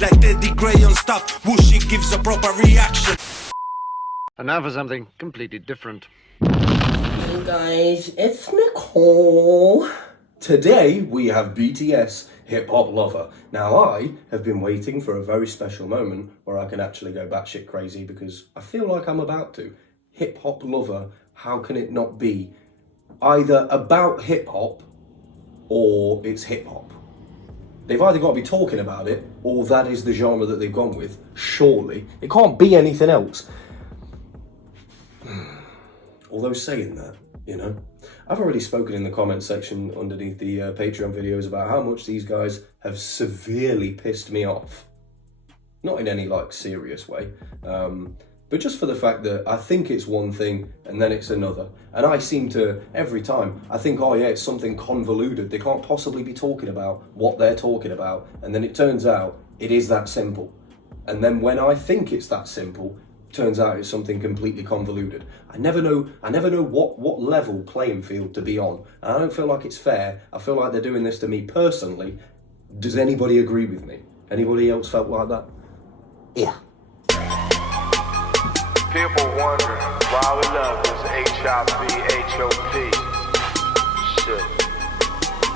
Like geddytrey on stuff, Whooshy gives a proper reaction. And now for something completely different. Hey guys, it's Nicole. Today we have BTS, Hip Hop Lover. Now I have been waiting for a very special moment where I can actually go batshit crazy because I feel like I'm about to. Hip Hop Lover, how can it not be either about hip hop or it's hip hop? They've either got to be talking about it or that is the genre that they've gone with. Surely. It can't be anything else. Although saying that, you know, I've already spoken in the comment section underneath the Patreon videos about how much these guys have severely pissed me off. Not in any, like, serious way, but just for the fact that I think it's one thing and then it's another. And I seem to, every time, I think, oh yeah, it's something convoluted. They can't possibly be talking about what they're talking about. And then it turns out it is that simple. And then when I think it's that simple, turns out it's something completely convoluted. I never know what level playing field to be on. And I don't feel like it's fair. I feel like they're doing this to me personally. Does anybody agree with me? Anybody else felt like that? Yeah. People wonder why we love this HIPHOP shit.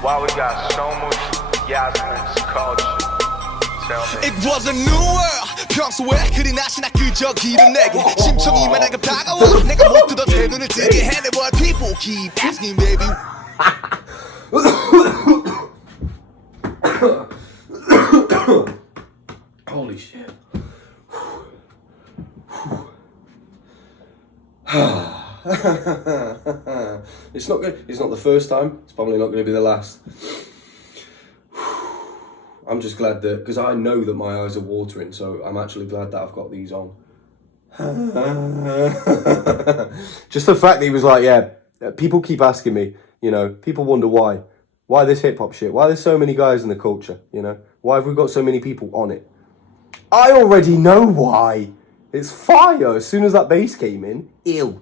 Why we got so much Yasmin's culture. Tell me. It was a new world. 평소에 그리 나시나 그저 길은 내게 심청이 만나게 다가와 내가 못 뜯어 새 눈을 뜨게 해. But people keep asking, baby. Holy shit. It's not good. It's not the first time. It's probably not going to be the last. I'm just glad that, because I know that my eyes are watering, so I'm actually glad that I've got these on. Just the fact that he was like, yeah, people keep asking me, you know, people wonder why. Why this hip hop shit? Why there's so many guys in the culture, you know? Why have we got so many people on it? I already know why. It's fire. As soon as that bass came in, ew.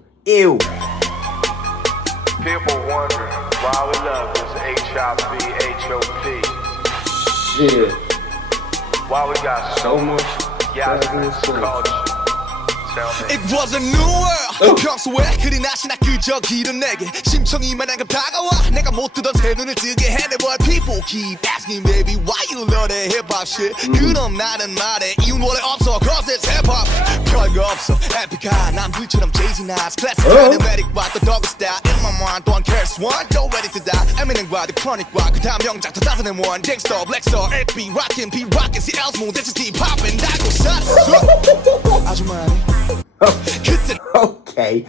People wonder why we love this HIPHOP. Shit. Why we got so much Yasmin's culture. It was a new world. 평소에 그리 나시나 그저 길은 내게 심청이 만나게 다가와 내가 못 뜨던 새 눈을 뜨게 해. But people keep asking, baby, why you love that hip-hop shit? 그럼 나는 말해 이유는 원래 없어, cause it's hip-hop. 별거 없어, 에픽한 남들처럼 Jay-Z, Nas, classic, cinematic과 또 dog style. In my mind, don't care, swan, don't ready to die. Eminem과 The Chronic과 그 다음 영작 2001. Gangsta, Blackstar, LP, rockin', P-rockin', CL smooth, this is deep-poppin'. 나고 샀어 아주 많이. Okay.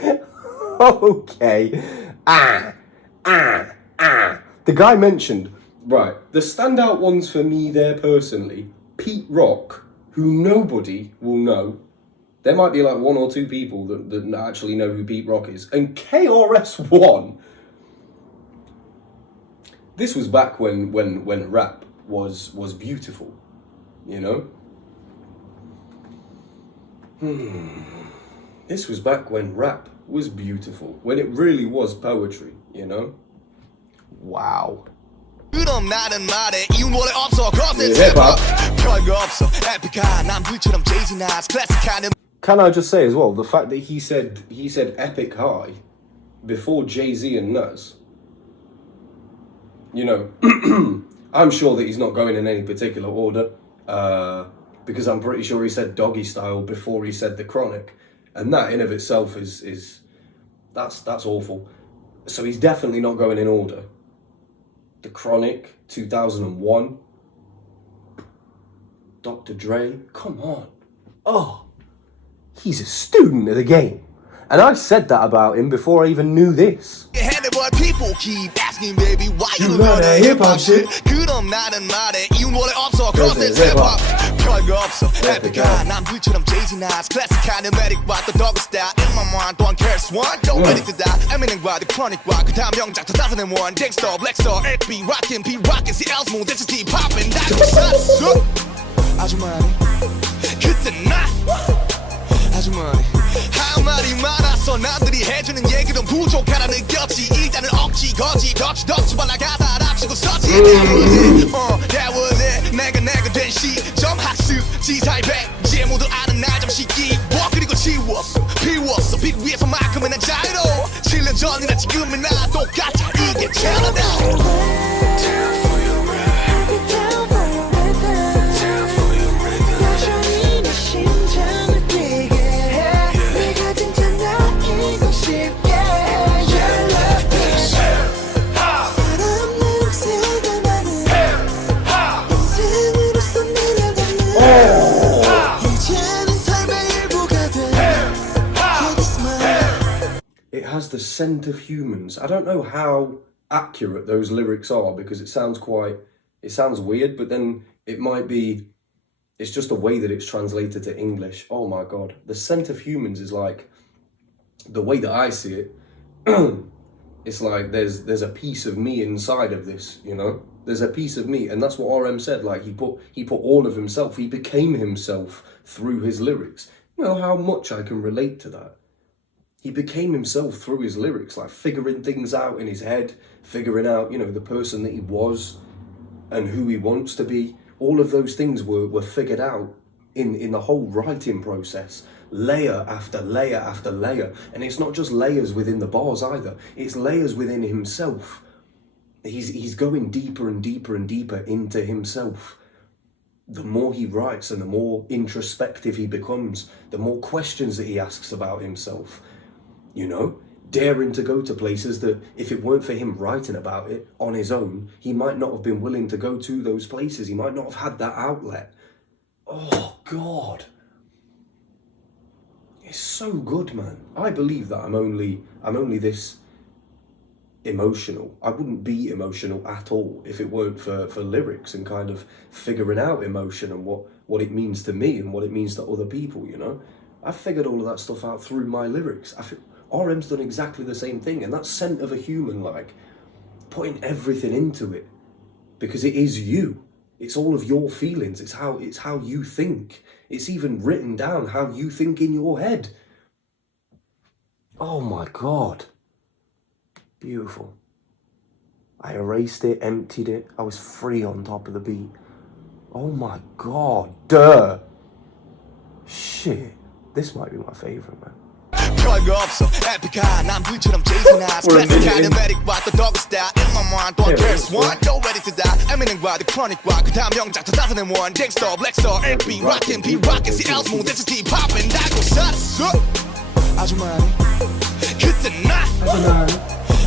The guy mentioned, right, the standout ones for me there personally, Pete Rock, who nobody will know. There might be like one or two people that actually know who Pete Rock is. And KRS-One. This was back when rap was beautiful, you know? This was back when rap was beautiful, when it really was poetry, you know? Wow. 그럼 나는 말해 이유는 원래 없어, cause it's hip-hop. 별거 없어, 에픽한 남들처럼 Jay-Z, Nas, classic. Can I just say as well, the fact that he said epic high before Jay-Z and Nas, you know, I'm sure that he's not going in any particular order, because I'm pretty sure he said Doggy Style before he said The Chronic, and that in of itself is that's awful. So he's definitely not going in order. The Chronic, 2001, Dr. Dre, come on. Oh, he's a student of the game. And I said that about him before I even knew this. But people keep asking, baby, why you love that hip-hop shit? 그럼 나는 말해 이유는 원래 없어, cause it's hip-hop. 별거 없어, 에픽한 남들처럼 Jay-Z, Nas, classic, cinematic과 또 dog style. In my mind, don't care, swan, don't ready to die. Eminem과 The Chronic과 그 다음 영작 2001. Gangsta, Blackstar, LP, rockin', P-rockin', CL smooth, this is deep-poppin'. 나고 샀어 아주 많이 그때 나 아주머니 할 말이 많았어 남들이 해주는 얘기는 부족하다 느꼈지 일단은 억지 거지 덕지 발라가다 합치고 썼지 That was it 내가 된 시점 학습 지사이백 모두 아는 날 잠시 끼워 그리고 지웠어 비웠어 빛 위에서만큼은 난 자유로워 7년 전이나 지금이나 똑같아 이게 챌린지 It has the scent of humans. I don't know how accurate those lyrics are because it sounds weird, but then it might be, it's just the way that it's translated to English. Oh my God. The scent of humans is like, the way that I see it, it's like there's a piece of me inside of this, you know? There's a piece of me, and that's what RM said, like he put all of himself, he became himself through his lyrics. You know how much I can relate to that. He became himself through his lyrics, like figuring things out in his head, figuring out, you know, the person that he was and who he wants to be. All of those things were figured out in the whole writing process, layer after layer after layer. And it's not just layers within the bars either, it's layers within himself. He's going deeper and deeper and deeper into himself. The more he writes and the more introspective he becomes, the more questions that he asks about himself. You know, daring to go to places that if it weren't for him writing about it on his own, he might not have been willing to go to those places. He might not have had that outlet. Oh God. It's so good, man. I believe that I'm only this emotional. I wouldn't be emotional at all if it weren't for lyrics and kind of figuring out emotion and what it means to me and what it means to other people, you know? I figured all of that stuff out through my lyrics. RM's done exactly the same thing, and that scent of a human, like putting everything into it because it is you. It's all of your feelings. It's how you think. It's even written down how you think in your head. Oh my God. Beautiful. I erased it, emptied it. I was free on top of the beat. Oh my God. Duh. Shit. This might be my favorite, man. 별거 없어 에픽한 남들처럼 J.Cole 스페시칼 메릭과 또 더그 스타일 In my mind don't care one no ready to die Eminem과 The Chronic과 그 다음 명작 2001 Gangsta Blackstar LP Rockin' P Rockin' CL's moon This is deep poppin' 달고 샀어 아주머니 그때 나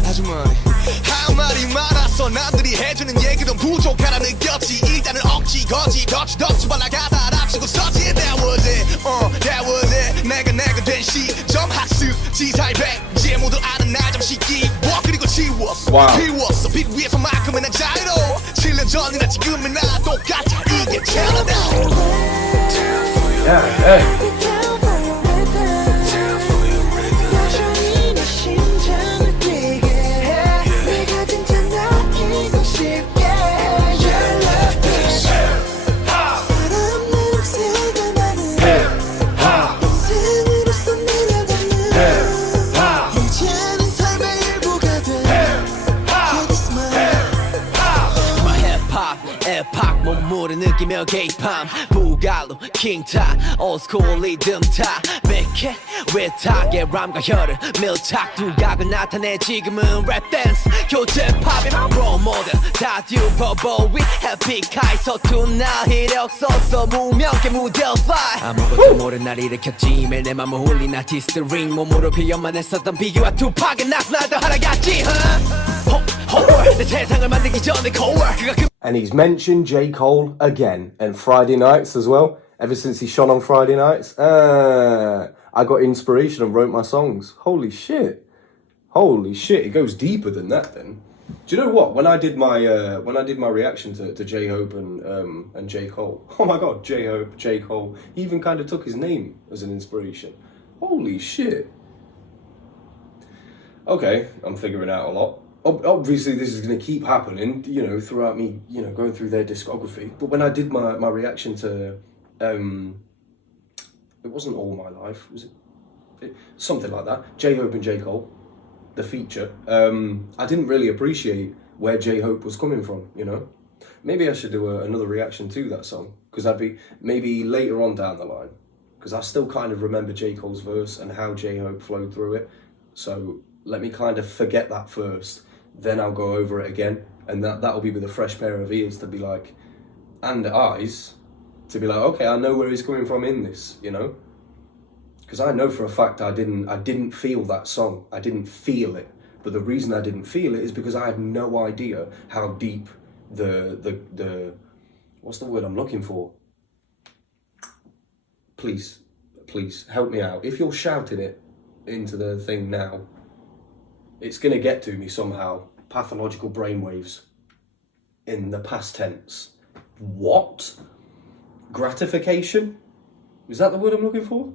아주머니 할 말이 많았어 남들이 해주는 얘기는 부족하다 느꼈지 일단은 억지 거지 덕지 발라가다 합치고 썼지 That was it 내가 된 시점 학습 지사이백 모두 아는 날 잠시 끼워 그리고 지웠어 비웠어 빛 위에서만큼은 난 자유로워 7년 전이나 지금이나 똑같아 이게 챌린지 몸물을 느끼며 게이팜 부갈로 킹타 올스쿨 리듬 타 백해 외탁의 람과 혀를 밀착 두각을 나타내 지금은 랩 댄스 교체 팝이 프로모델 다 듀퍼보이 에픽하이 서툰 나 이력 써서 무명계 무대를 fly 아무것도 모른 날 일으켰지 매일 내 맘을 홀린 아티스트 링 몸으로 표현만 했었던 비교와 투팍의 나스나도 하나같이 내 세상을 만들기 전에 Cole And he's mentioned J.Cole again, and Friday nights as well. Ever since he shone on Friday nights, I got inspiration and wrote my songs. Holy shit. It goes deeper than that then. Do you know what? When I did my reaction to J-Hope and J.Cole, oh my God, J-Hope, J.Cole, he even kind of took his name as an inspiration. Holy shit. Okay, I'm figuring out a lot. Obviously this is going to keep happening, you know, throughout me, you know, going through their discography. But when I did my reaction to It wasn't All My Life, was it? Something like that. J-Hope and J.Cole, the feature. I didn't really appreciate where J-Hope was coming from, you know? Maybe I should do another reaction to that song, because I'd be maybe later on down the line, because I still kind of remember J.Cole's verse and how J-Hope flowed through it. So let me kind of forget that first, then I'll go over it again, and that'll be with a fresh pair of ears to be like, and eyes, to be like, okay, I know where he's coming from in this, you know? Because I know for a fact I didn't feel that song. I didn't feel it. But the reason I didn't feel it is because I had no idea how deep the what's the word I'm looking for? Please help me out. If you're shouting it into the thing now, it's gonna get to me somehow. Pathological brainwaves in the past tense. What? Gratification? Is that the word I'm looking for?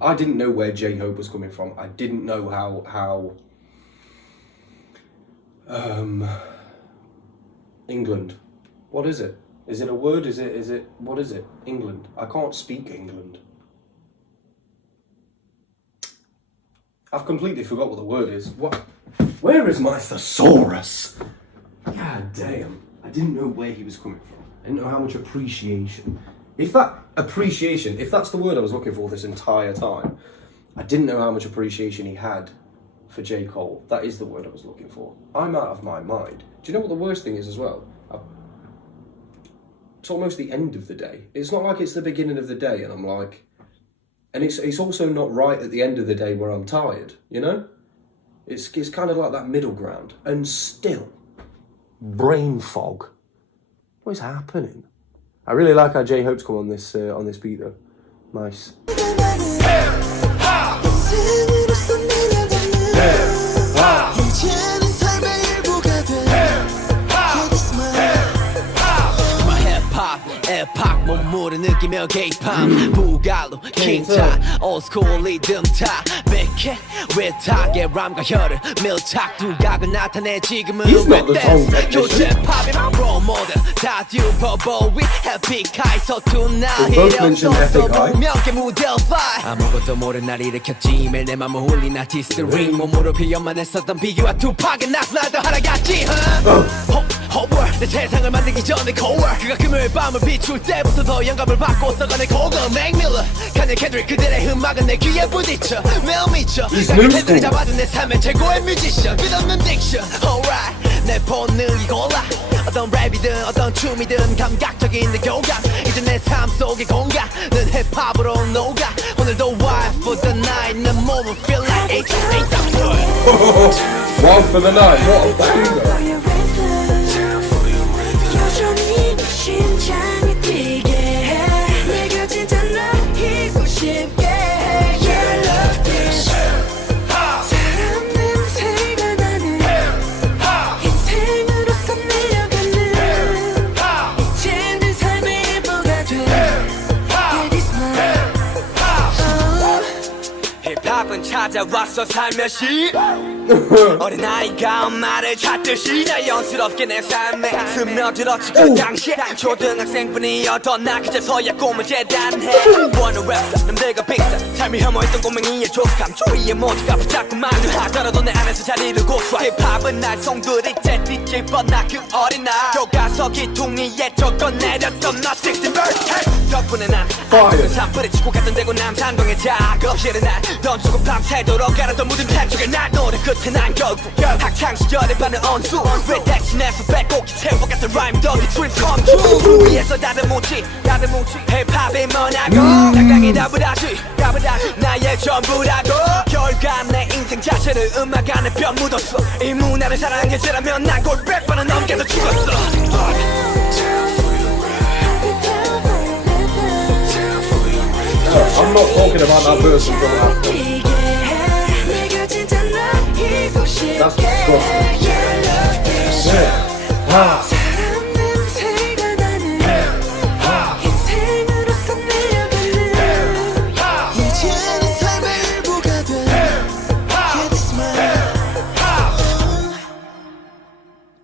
I didn't know where J-Hope was coming from. I didn't know how England. What is it? Is it a word? Is it what is it? England. I can't speak England. I've completely forgot what the word is. What? Where is my thesaurus? God damn. I didn't know where he was coming from. I didn't know how much appreciation. If that's the word I was looking for this entire time, I didn't know how much appreciation he had for J. Cole. That is the word I was looking for. I'm out of my mind. Do you know what the worst thing is as well? It's almost the end of the day. It's not like it's the beginning of the day and I'm like, and it's also not right at the end of the day where I'm tired, you know? It's kind of like that middle ground. And still, brain fog. What is happening? I really like how J-Hope's come on this beat though. Nice. 몸무를 느끼며 개입함 부갈로 킹타 올스쿨 리듬 타 백해 외탁의 람과 혀를 밀착 두각을 나타내 지금은 왜 댄스 교체 팝이만 프로모델 다 듀퍼보이 에픽하이 서툰 나 힐없어서 분명히 무대 파이 아무것도 모른 날 일으켰지 매일 내 맘을 홀린 아티스트 링 몸으로 표현만 했었던 비교와 투팍의 나스날도 하나같이 내 세상을 만들기 전에 cold 그가 금요일 밤을 비출 때부터 더 영감을 받고 써가네 고글 맥밀러 칸예 캔드릭 그들의 음악은 내 귀에 부딪혀 매우 미쳐 그 팬들이 잡아준 내 삶의 최고의 뮤지션 끝없는 딕션 alright 내 본능이 골라 어떤 랩이든 어떤 춤이든 감각적인 내 교감 이제 내 삶 속의 공간은 힙합으로 녹아 오늘도 wild for the night 내 몸은 feel like HipHop Wild for the night, what a banger. 심장이 뛰게 해 내가 진짜 너이고 싶게 해 Yeah I love this 사람 냄새가 나는 인생으로서 밀려가는 이제 내 삶의 일부가 돼 Yeah this mine 힙합은 찾아왔어 살며시 어린아이가 엄마를 찾듯이 자연스럽게 내 삶에 스며들었지 그 당시에 초등학생뿐이었던 나 그제서야 꿈을 재단해 Wanna rap 남들과 비슷한 삶이 혐오했던 꼬맹이의 조숙함 주위의 모두가 붙잡고만 하더라도 내 안에서 자리를 고수하 힙합은 날 송두리째 뒤집어나 그 어린 날 교과서 기퉁이에 적어 내렸던 나 16 verse 덕분에 난 아무튼 산불에 치고 갔던 대구 남산동의 작업실에 날 던지고 밤새도록 갈았던 무슨 팬쪽에 날 노래 끝에 난 결국 학창시절에 받는 언수 왜 대신해서 빼곡히 채워갔던 라임 덕이 dream come true 위에서 다듬었지 힙합이 뭐냐고 당당히 답을하지 나의 전부라고 결과 내 인생 자체를 음악 안에 뼈 묻었어 이 문화를 사랑한 게지라면 난 골 100번은 넘게도 죽었어 I'm not talking about that verse from after. That's disgusting. Yeah.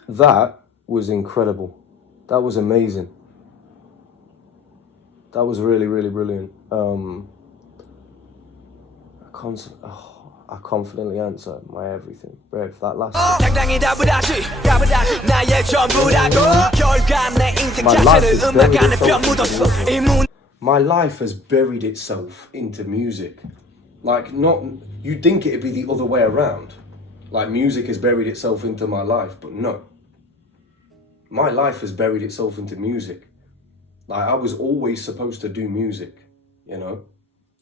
That was incredible. That was amazing. That was really, really brilliant. I confidently answer my everything. Rev, that last 당당히 답을하지 나의 전부라고 결과 내 인생 My life 자체를 is 음악 very 안에 뼈 different. 묻었어 이 문 My life has buried itself into music. Like, not, you'd think it'd be the other way around. Like, music has buried itself into my life, but no. My life has buried itself into music. Like, I was always supposed to do music, you know?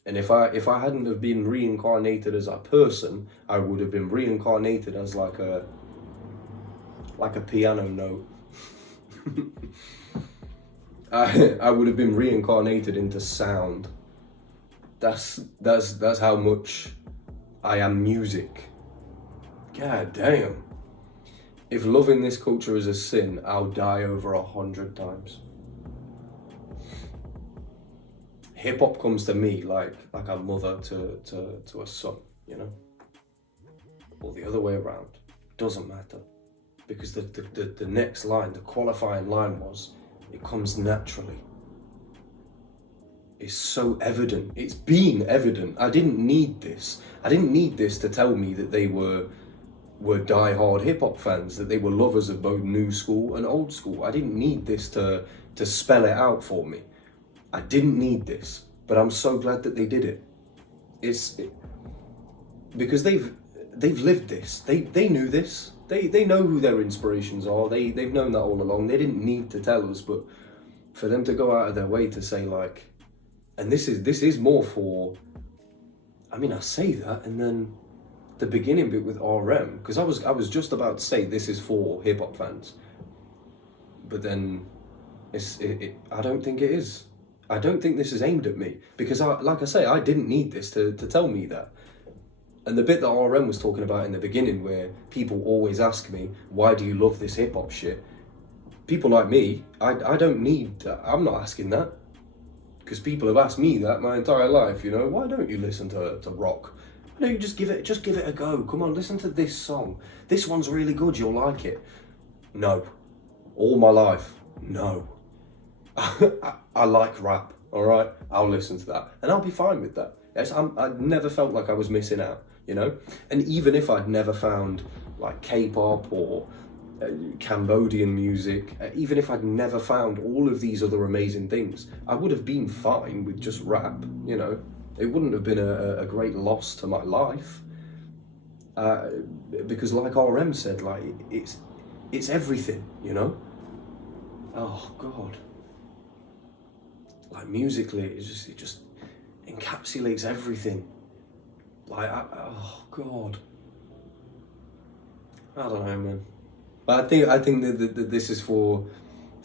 And if I hadn't have been reincarnated as a person, I would have been reincarnated as like a piano note. I would have been reincarnated into sound. That's how much I am music. God damn. If loving this culture is a sin, I'll die over 100 times. Hip hop comes to me like a mother to a son, you know? Or the other way around. Doesn't matter. Because the next line, the qualifying line was, it comes naturally. It's so evident. It's been evident. I didn't need this. I didn't need this to tell me that they were die-hard hip-hop fans, that they were lovers of both new school and old school. I didn't need this to spell it out for me. I didn't need this, but I'm so glad that they did it. Because they've lived this. They knew this. They know who their inspirations are. They've known that all along. They didn't need to tell us, but for them to go out of their way to say like, and this is more for, I mean, I say that, and then the beginning bit with RM, because I was just about to say this is for hip hop fans, but then I don't think it is. I don't think this is aimed at me, because like I say, I didn't need this to tell me that. And the bit that RM was talking about in the beginning, where people always ask me, why do you love this hip hop shit? People like me, I don't need that. I'm not asking that. Because people have asked me that my entire life, you know, why don't you listen to rock? Why don't you just give it a go? Come on, listen to this song. This one's really good, you'll like it. No. All my life, no. I like rap, all right? I'll listen to that, and I'll be fine with that. Yes, I never felt like I was missing out, you know? And even if I'd never found like K-pop or Cambodian music, even if I'd never found all of these other amazing things, I would have been fine with just rap, you know? It wouldn't have been a great loss to my life. Because like RM said, like, it's everything, you know? Oh, God. Like, musically, it just encapsulates everything. Like, oh God, I don't know, man. But I think that this is for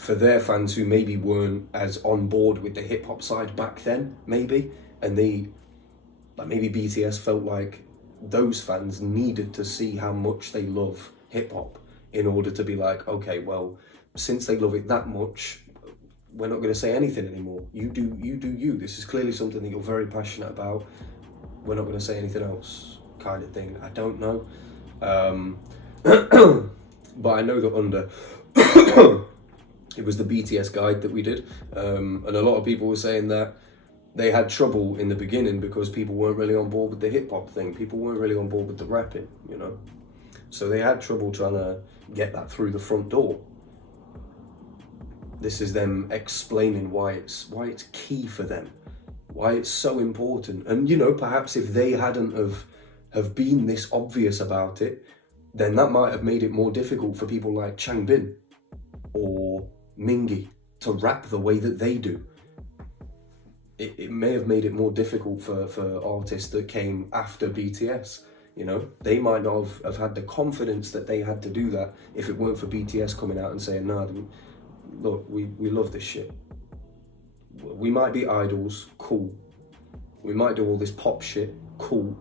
their fans who maybe weren't as on board with the hip hop side back then, maybe, and maybe BTS felt like those fans needed to see how much they love hip hop in order to be like, okay, well, since they love it that much, we're not going to say anything anymore. You do you. This is clearly something that you're very passionate about. We're not going to say anything else, kind of thing. I don't know. But I know that under it was the BTS guide that we did, and a lot of people were saying that they had trouble in the beginning because people weren't really on board with the hip hop thing. People weren't really on board with the rapping, you know. So they had trouble trying to get that through the front door. This is them explaining why it's key for them, why it's so important. And you know, perhaps if they hadn't have been this obvious about it, then that might have made it more difficult for people like Changbin or Mingy to rap the way that they do. It may have made it more difficult for artists that came after BTS. You know, they might not have had the confidence that they had to do that if it weren't for BTS coming out and saying, nah, look, we love this shit. We might be idols, cool. We might do all this pop shit, cool.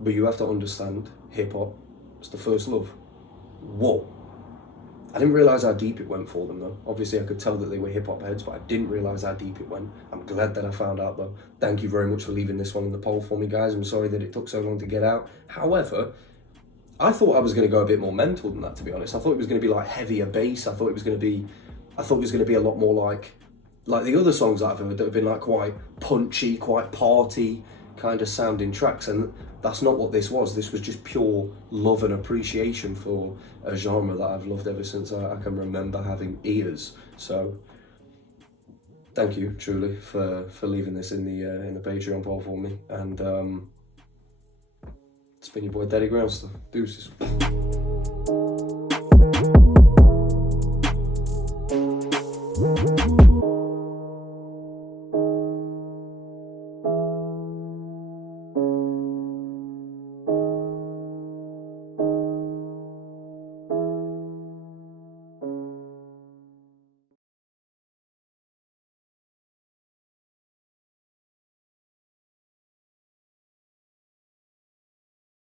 But you have to understand, hip-hop, it's the first love. Whoa. I didn't realise how deep it went for them though. Obviously I could tell that they were hip-hop heads, but I didn't realise how deep it went. I'm glad that I found out though. Thank you very much for leaving this one in the poll for me, guys. I'm sorry that it took so long to get out. However, I thought I was going to go a bit more mental than that, to be honest. I thought it was going to be like heavier bass. I thought it was going to be a lot more like the other songs that I've heard that have been like quite punchy, quite party, kind of sounding tracks, and that's not what this was. This was just pure love and appreciation for a genre that I've loved ever since I can remember having ears. So thank you truly for leaving this in the Patreon poll for me, and it's been your boy Daddy Groundster. Deuces.